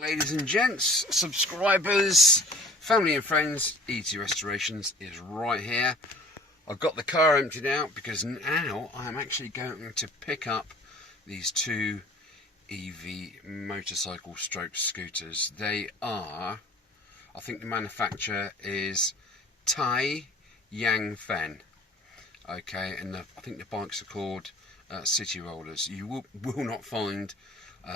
Ladies and gents, subscribers, family and friends, Easy Restorations is right here. I've got the car emptied out because now I'm actually going to pick up these two EV motorcycle stroke scooters. They are, I think the manufacturer is Tai Yang Fen. Okay, and I think the bikes are called City Rollers. You will not find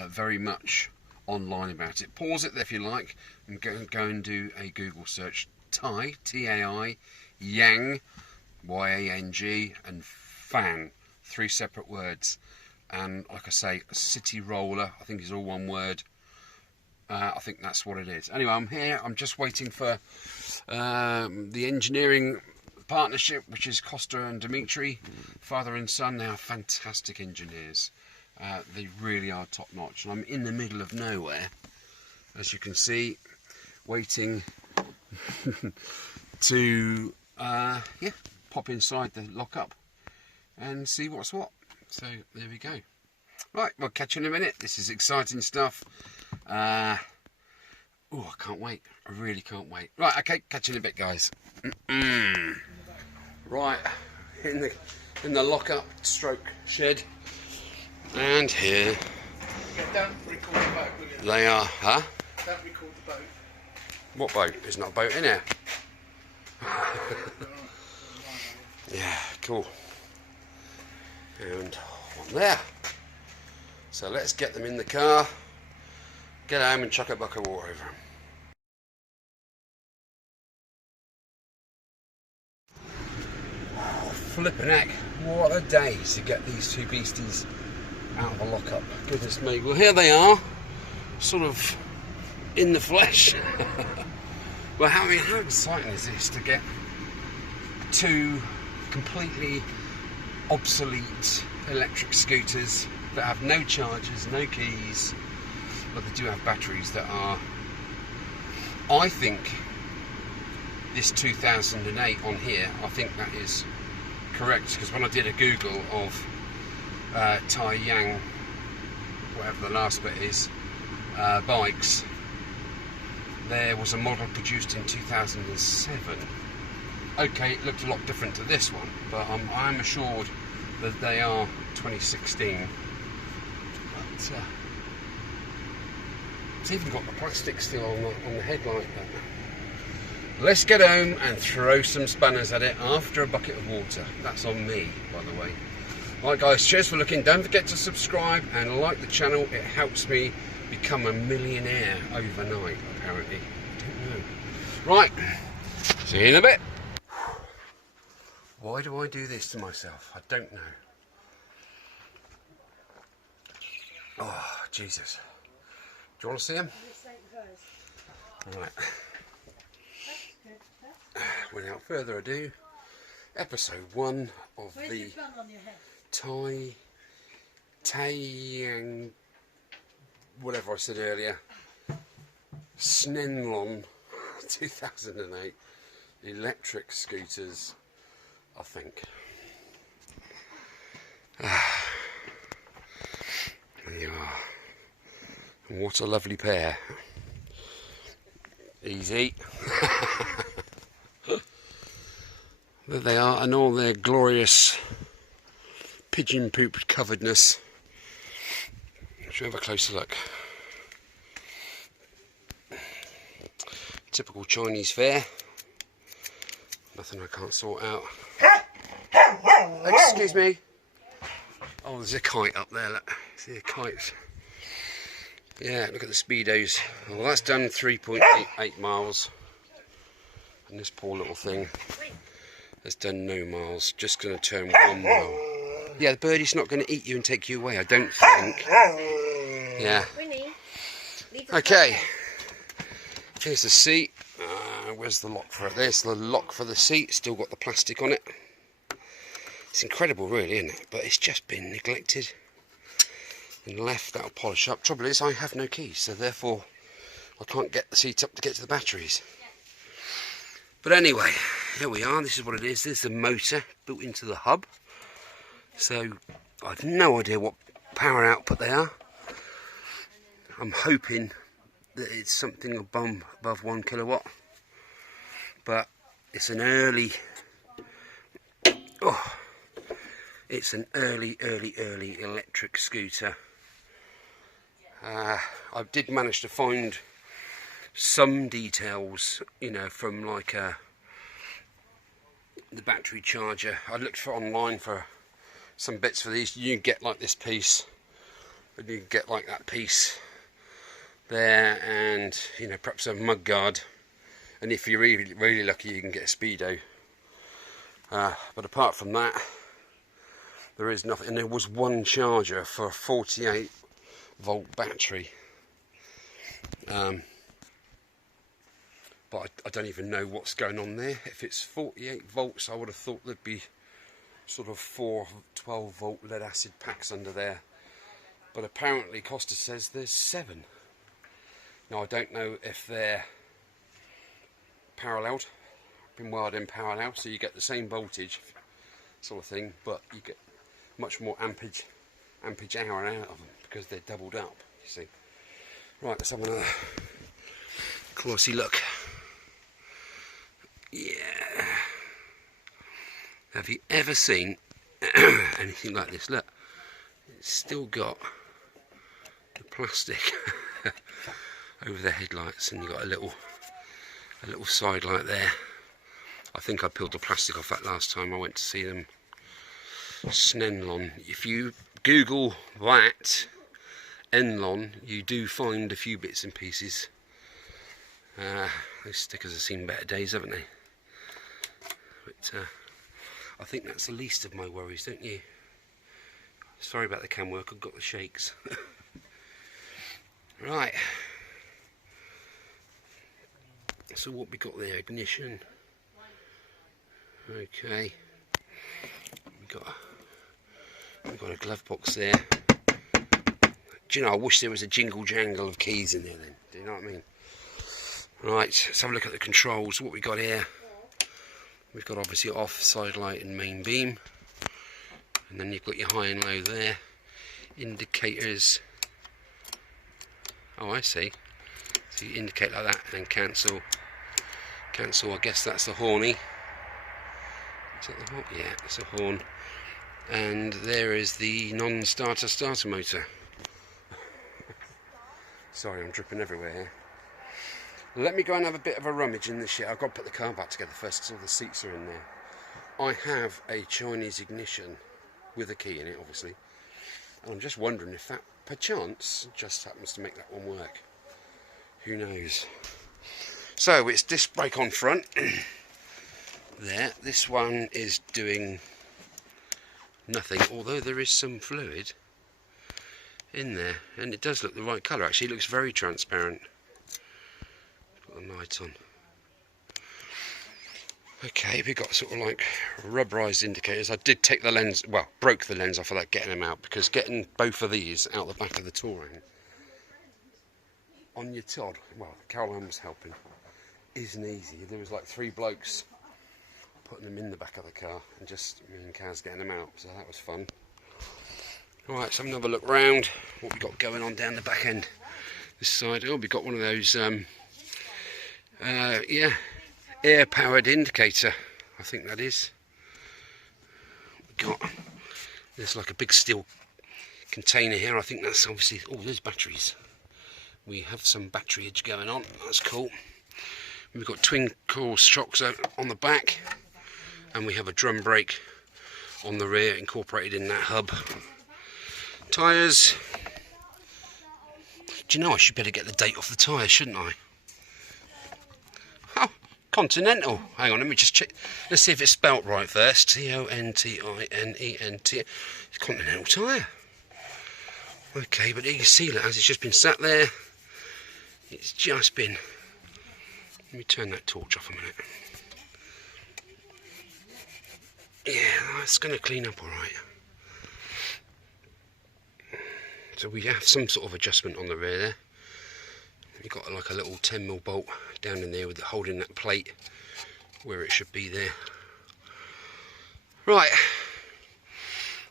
very much online about it. Pause it if you like and go and do a Google search. Tai, T-A-I, Yang, Y-A-N-G, and Fan, 3 separate words. And like I say, a City Roller, I think is all one word. I think that's what it is. Anyway, I'm here. I'm just waiting for the engineering partnership, which is Costa and Dimitri, father and son. They are fantastic engineers. They really are top notch. And I'm in the middle of nowhere, as you can see, waiting to pop inside the lockup and see what's what. So there we go. Right, we'll catch you in a minute. This is exciting stuff. Oh, I can't wait. I really can't wait. Right, okay, catch you in a bit, guys. Right, in the lockup stroke shed, and here Don't record the boat, will you? they are. Huh? Don't record the boat. What boat? There's not a boat in here. Yeah, cool. And one there. So let's get them in the car, get home and chuck a bucket of water over them. Flippin' heck, what a day to get these two beasties out of a lockup. Goodness me. Well, here they are, sort of in the flesh. Well, how exciting is this to get two completely obsolete electric scooters that have no chargers, no keys, but they do have batteries that are, I think, this 2008 on here, I think that is correct, because when I did a Google of Tai Yang, whatever the last bit is, bikes, there was a model produced in 2007. Okay, it looked a lot different to this one, but I'm assured that they are 2016. But it's even got the plastic still on the headlight there. Let's get home and throw some spanners at it after a bucket of water. That's on me, by the way. Right, guys, cheers for looking. Don't forget to subscribe and like the channel. It helps me become a millionaire overnight, apparently. I don't know. Right, see you in a bit. Why do I do this to myself? I don't know. Oh, Jesus. Do you want to see them? Right. Without further ado, episode 1 of the Tai Yang, whatever I said earlier, Snenlon 2008 electric scooters, I think. There you are. And what a lovely pair. Easy. There they are, and all their glorious pigeon poop coveredness. Should we have a closer look? Typical Chinese fare. Nothing I can't sort out. Excuse me. Oh, there's a kite up there, look. See the kites? Yeah, look at the speedos. Well, that's done 3.88 miles. And this poor little thing has done no miles. Just going to turn 1 mile. Yeah, the birdie's not going to eat you and take you away, I don't think. Yeah. Okay. Here's the seat. Where's the lock for it? There's the lock for the seat. Still got the plastic on it. It's incredible, really, isn't it? But it's just been neglected and left. That'll polish up. Trouble is, I have no keys, so therefore I can't get the seat up to get to the batteries. But anyway, here we are. This is what it is. There's the motor built into the hub. So I've no idea what power output they are. I'm hoping that it's something above 1 kilowatt, but it's an early, it's an early electric scooter. I did manage to find some details, you know, from like the battery charger. I looked for online for some bits for these. You can get like this piece, and you can get like that piece there, and you know, perhaps a mud guard, and if you're really lucky you can get a speedo, but apart from that there is nothing. And there was one charger for a 48 volt battery, but I don't even know what's going on there. If it's 48 volts, I would have thought there'd be sort of 4 12 volt lead acid packs under there, but apparently Costa says there's 7. Now I don't know if they're paralleled, been wired in parallel, so you get the same voltage sort of thing, but you get much more ampage hour out of them because they're doubled up, you see. Right, let's have another closey look. Yeah. Have you ever seen anything like this? Look, it's still got the plastic over the headlights, and you've got a little side light there. I think I peeled the plastic off that last time I went to see them. Snenlon. If you Google that, Enlon, you do find a few bits and pieces. Those stickers have seen better days, haven't they? But I think that's the least of my worries, don't you? Sorry about the cam work, I've got the shakes. Right. So what we got there? Ignition. Okay. We've got a glove box there. Do you know, I wish there was a jingle jangle of keys in there then. Do you know what I mean? Right, let's have a look at the controls. What we got here? We've got obviously off, side light and main beam. And then you've got your high and low there. Indicators. Oh, I see. So you indicate like that and then cancel. Cancel, I guess that's the horny. Is that the horn? Yeah, it's a horn. And there is the non-starter starter motor. Sorry, I'm dripping everywhere here. Let me go and have a bit of a rummage in this shit. I've got to put the car back together first because all the seats are in there. I have a Chinese ignition with a key in it, obviously. And I'm just wondering if that, perchance, just happens to make that one work. Who knows? So, it's disc brake on front. There. This one is doing nothing, although there is some fluid in there. And it does look the right colour, actually. It looks very transparent. Got the light on. Okay, we've got sort of like rubberized indicators. I did take the lens, well, broke the lens off without getting them out, because getting both of these out the back of the touring on your Todd, well, Caroline was helping, isn't easy. There was like 3 blokes putting them in the back of the car, and just me and Kaz getting them out, so that was fun. Right, so have another look round what we got going on down the back end this side. Oh, we've got one of those yeah, air powered indicator, I think that is. We got, there's like a big steel container here. I think that's obviously, oh, there's batteries. We have some batteryage going on, that's cool. We've got twin core shocks on the back, and we have a drum brake on the rear incorporated in that hub. Tyres. Do you know, I should better get the date off the tyres, shouldn't I? Oh, Continental. Hang on, let me just check. Let's see if it's spelt right first. Continental. It's Continental tyre. Okay, but you can see that as it's just been sat there. It's just been... Let me turn that torch off a minute. Yeah, that's going to clean up alright. So we have some sort of adjustment on the rear there. You've got like a little 10mm bolt down in there with the, holding that plate where it should be there. Right,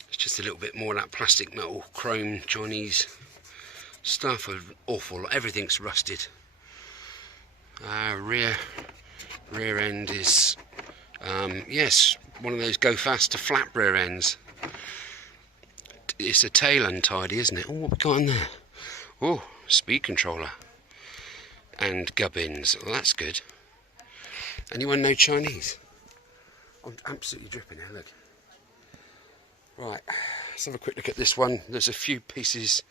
it's just a little bit more of that plastic metal chrome Chinese stuff, an awful lot. Everything's rusted. Rear end is, yes, one of those go fast to flap rear ends. It's a tail untidy, isn't it? Oh, what we got in there? Oh, speed controller and gubbins. Well, that's good. Anyone know Chinese? I'm absolutely dripping here, look. Right, let's have a quick look at this one. There's a few pieces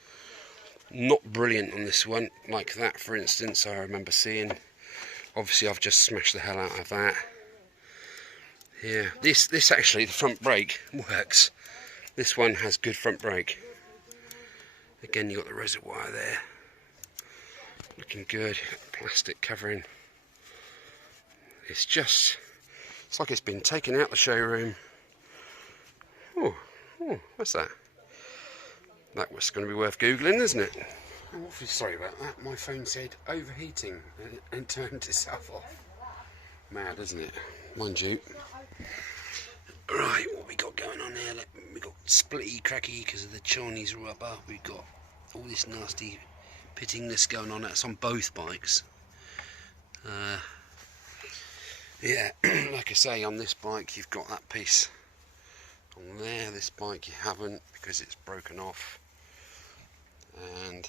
not brilliant on this one, like that for instance, I remember seeing. Obviously I've just smashed the hell out of that. Here, this actually, the front brake works. This one has good front brake. Again, you've got the reservoir there. Looking good, plastic covering. It's like it's been taken out the showroom. Oh, what's that? That was going to be worth Googling, isn't it? I'm awfully sorry about that. My phone said overheating and turned itself off. Mad, isn't it? Mind you. Right, what we got going on here? We got splitty cracky because of the Chinese rubber. We've got all this nasty pittingness going on. That's on both bikes. Yeah, like I say, on this bike you've got that piece on there. This bike you haven't because it's broken off. And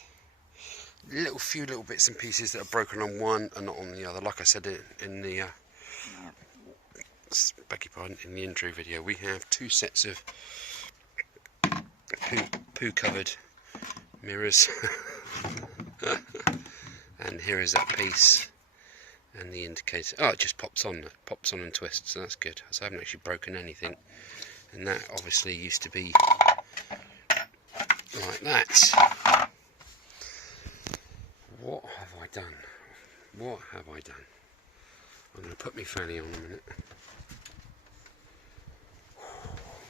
few little bits and pieces that are broken on one and not on the other. Like I said in the beg your pardon, in the intro video, we have two sets of poo covered mirrors. And here is that piece and the indicator. Oh, it just pops on and twists, so that's good. So I haven't actually broken anything, and that obviously used to be like that. What have I done? What have I done? I'm going to put my fanny on a minute.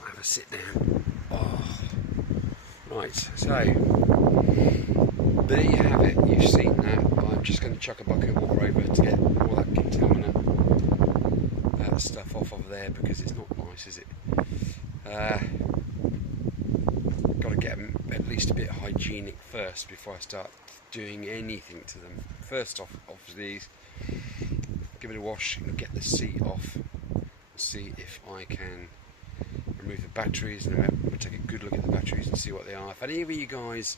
Have a sit down. Oh. Right, so there you have it. You've seen that. I'm just going to chuck a bucket of water over to get all that contaminant stuff off of there because it's not nice, is it? Got to get them at least a bit hygienic first before I start doing anything to them. First off these, give it a wash and get the seat off. See if I can remove the batteries, and we'll take a good look at the batteries and see what they are. If any of you guys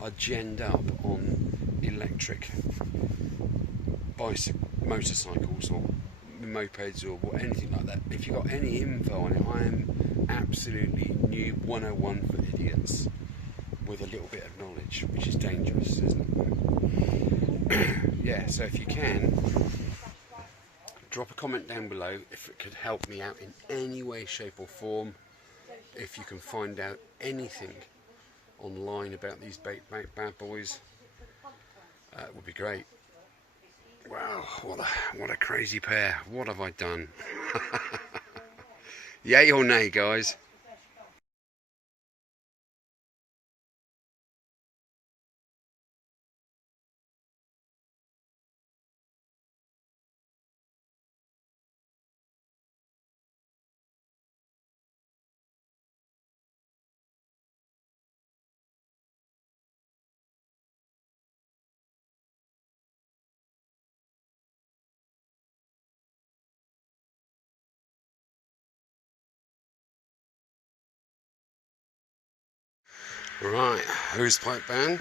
are genned up on electric motorcycles or mopeds or anything like that, if you've got any info on it, I am absolutely new 101 for idiots with a little bit of knowledge, which is dangerous, isn't it? Yeah, so if you can, drop a comment down below if it could help me out in any way, shape or form. If you can find out anything online about these bad boys, it would be great. Wow, what a crazy pair. What have I done? Yay or nay, guys? Right, hose pipe band.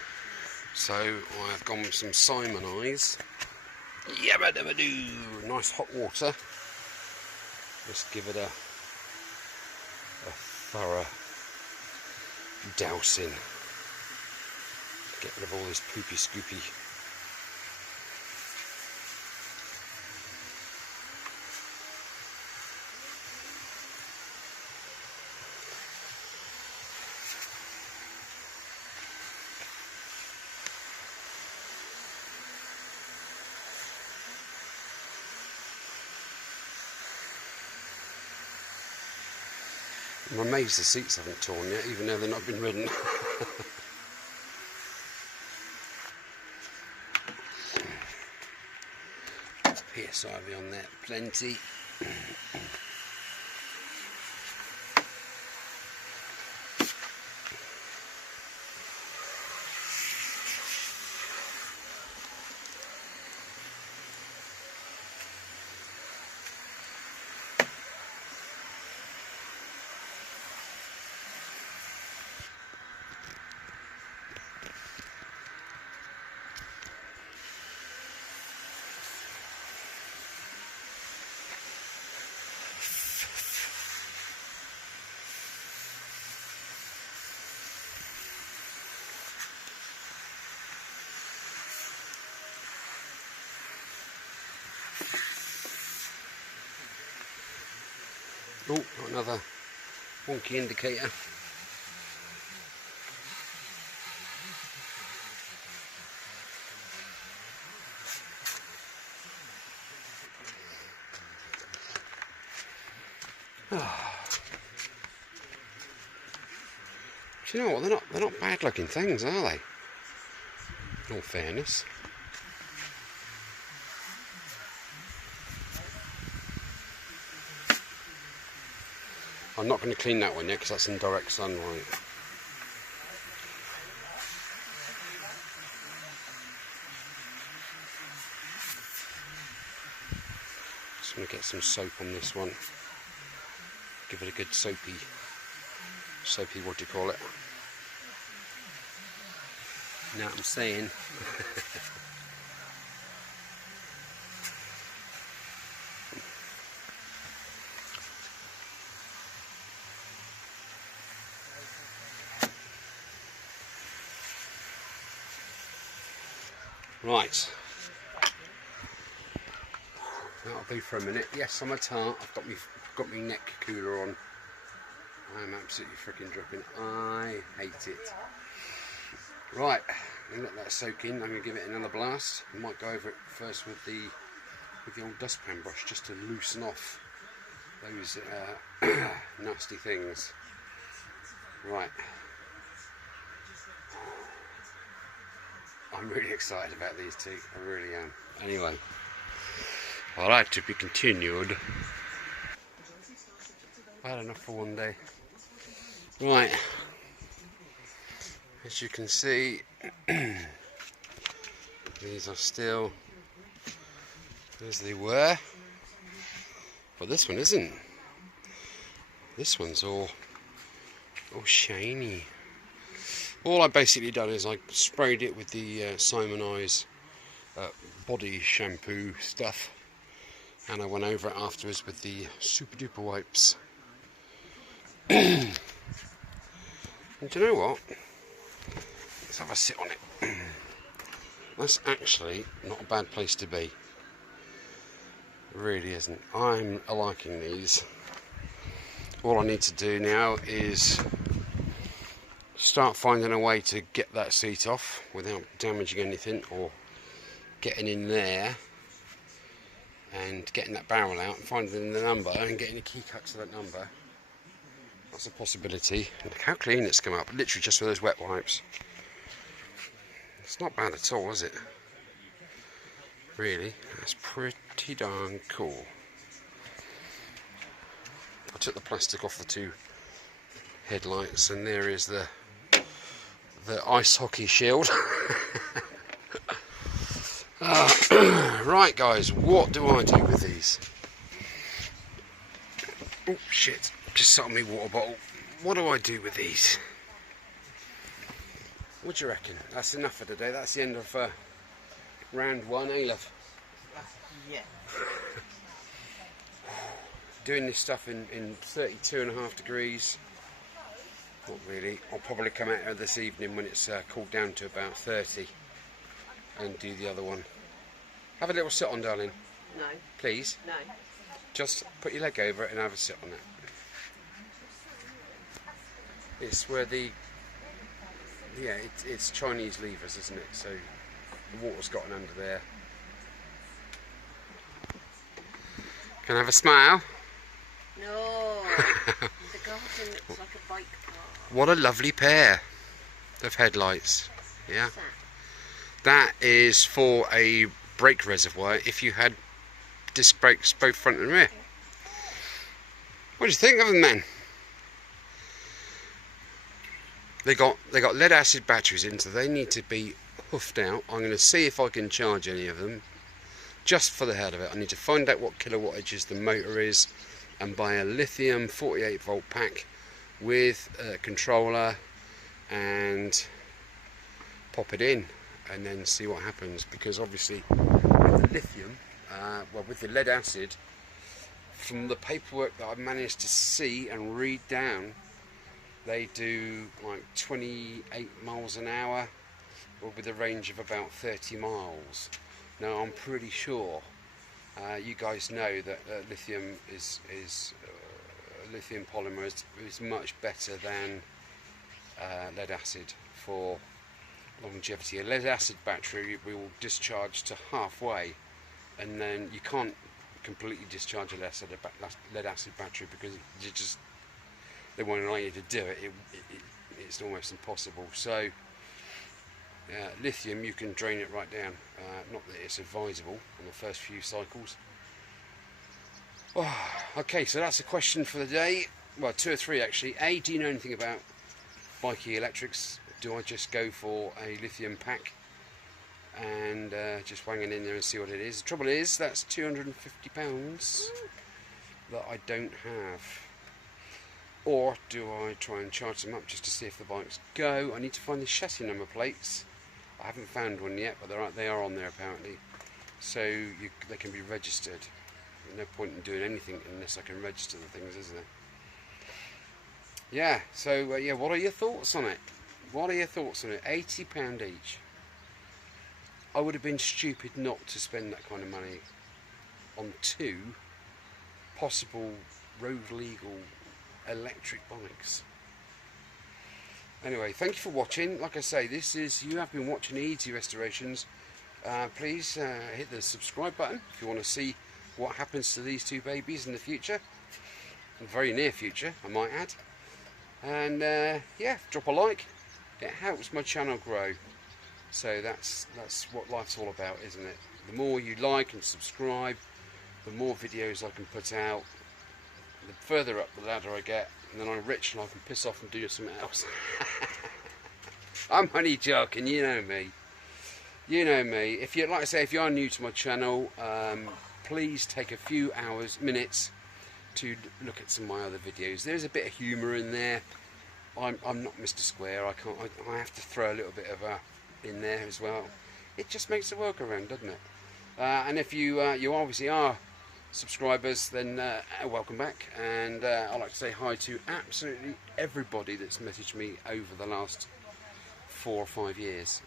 So I've gone with some Simon eyes. Yabba dabba doo. Nice hot water. Just give it a thorough dousing. Get rid of all this poopy scoopy. I'm amazed the seats haven't torn yet, even though they've not been ridden. PSIV on there, plenty. Oh, got another wonky indicator. Do you know what? They're not bad looking things, are they? In all fairness. I'm not going to clean that one yet because that's in direct sunlight. Just going to get some soap on this one. Give it a good soapy, what do you call it? You know what I'm saying? Right. That'll be for a minute. Yes, I'm a tart. I've got my neck cooler on. I'm absolutely freaking dripping. I hate it. Right, I'm gonna let that soak in. I'm gonna give it another blast. I might go over it first with the old dustpan brush just to loosen off those nasty things. Right. I'm really excited about these two. I really am. Anyway, I'd like to be continued. I had enough for one day. Right. As you can see, these are still as they were, but this one isn't. This one's all shiny. All I basically done is I sprayed it with the Simon Eyes body shampoo stuff, and I went over it afterwards with the super duper wipes. And do you know what? Let's have a sit on it. That's actually not a bad place to be. It really isn't. I'm liking these. All I need to do now is start finding a way to get that seat off without damaging anything, or getting in there and getting that barrel out and finding the number and getting a key cut to that number. That's a possibility. And look how clean it's come up, literally just with those wet wipes. It's not bad at all, is it? Really, that's pretty darn cool. I took the plastic off the two headlights, and there is the ice hockey shield. Right guys, what do I do with these? Oh shit, just sat on my water bottle. What do I do with these? What do you reckon? That's enough for today. That's the end of round one, eh love? Yeah. Doing this stuff in 32.5 degrees. Not really. I'll probably come out here this evening when it's cooled down to about 30 and do the other one. Have a little sit on, darling. No. Please. No. Just put your leg over it and have a sit on it. It's where it's Chinese levers, isn't it? So the water's gotten under there. Can I have a smile? No. The garden looks like a bike park. What a lovely pair of headlights. Yeah. What's that? That is for a brake reservoir if you had disc brakes both front and rear. What do you think of them then? They got lead acid batteries in, so they need to be hoofed out. I'm going to see if I can charge any of them, just for the hell of it. I need to find out what kilowattage the motor is and buy a lithium 48 volt pack with a controller and pop it in and then see what happens, because obviously with the lithium, with the lead acid, from the paperwork that I've managed to see and read down, they do like 28 miles an hour or with a range of about 30 miles. Now I'm pretty sure you guys know that lithium is lithium polymer is much better than lead acid for longevity. A lead acid battery will discharge to halfway, and then you can't completely discharge a lead acid battery because they won't allow you to do it. It's almost impossible. So lithium, you can drain it right down. Not that it's advisable on the first few cycles. Oh, okay, so that's a question for the day. Well, 2 or 3 actually. A, do you know anything about bikey electrics? Do I just go for a lithium pack and just wang it in there and see what it is? The trouble is, that's £250 that I don't have. Or do I try and charge them up just to see if the bikes go? I need to find the chassis number plates. I haven't found one yet, but they are on there apparently. So they can be registered. There's no point in doing anything unless I can register the things, is there? Yeah, so yeah, what are your thoughts on it? What are your thoughts on it? £80 each. I would have been stupid not to spend that kind of money on 2 possible road legal electric bikes. Anyway, thank you for watching. Like I say, you have been watching Easy Restorations. Please hit the subscribe button if you want to see what happens to these 2 babies in the future, in the very near future, I might add. And yeah, drop a like. It helps my channel grow. So that's what life's all about, isn't it? The more you like and subscribe, the more videos I can put out. The further up the ladder I get, and then I'm rich and I can piss off and do something else. I'm only joking, you know me. You know me. If you, like I say, if you are new to my channel, please take a few minutes to look at some of my other videos. There's a bit of humour in there. I'm not Mr. Square. I have to throw a little bit of in there as well. It just makes the work around, doesn't it? And if you obviously are subscribers, then welcome back. And I'd like to say hi to absolutely everybody that's messaged me over the last 4 or 5 years.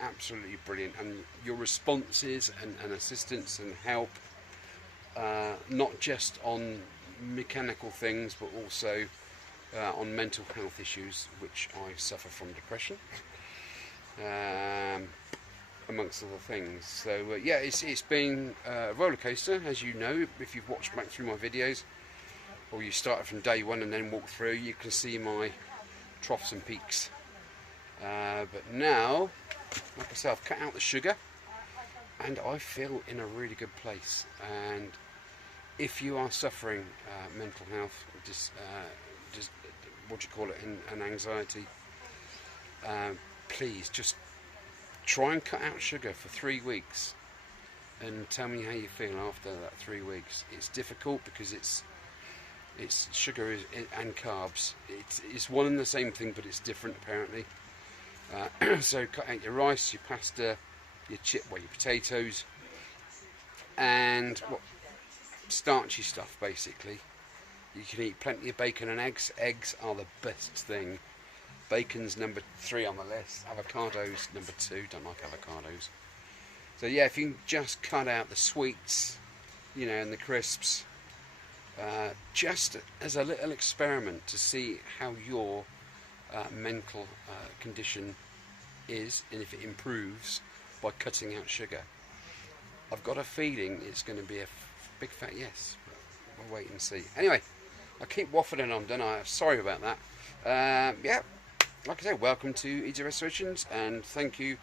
Absolutely brilliant, and your responses and assistance and help, not just on mechanical things but also on mental health issues, which I suffer from depression, amongst other things. So yeah, it's been a roller coaster, as you know. If you've watched back through my videos, or you started from day one and then walked through, you can see my troughs and peaks. But now, like I said, I've cut out the sugar and I feel in a really good place. And if you are suffering mental health, just what do you call it, an anxiety, please just try and cut out sugar for 3 weeks and tell me how you feel after that 3 weeks. It's difficult because it's sugar and carbs. It's one and the same thing, but it's different apparently. So cut out your rice, your pasta, your potatoes, and starchy stuff basically. You can eat plenty of bacon and eggs. Eggs are the best thing. Bacon's number 3 on the list. Avocados number 2. Don't like avocados. So yeah, if you can just cut out the sweets, you know, and the crisps, just as a little experiment to see how your mental condition is, and if it improves by cutting out sugar. I've got a feeling it's going to be a big fat yes, but we'll wait and see. Anyway, I keep waffling on, don't I? Sorry about that. Yeah, like I said, welcome to Easy Restorations, and thank you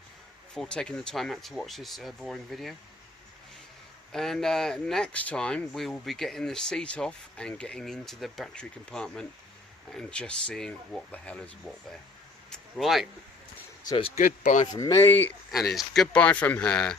for taking the time out to watch this boring video. And next time we will be getting the seat off and getting into the battery compartment and just seeing what the hell is what there. Right, so it's goodbye from me and it's goodbye from her.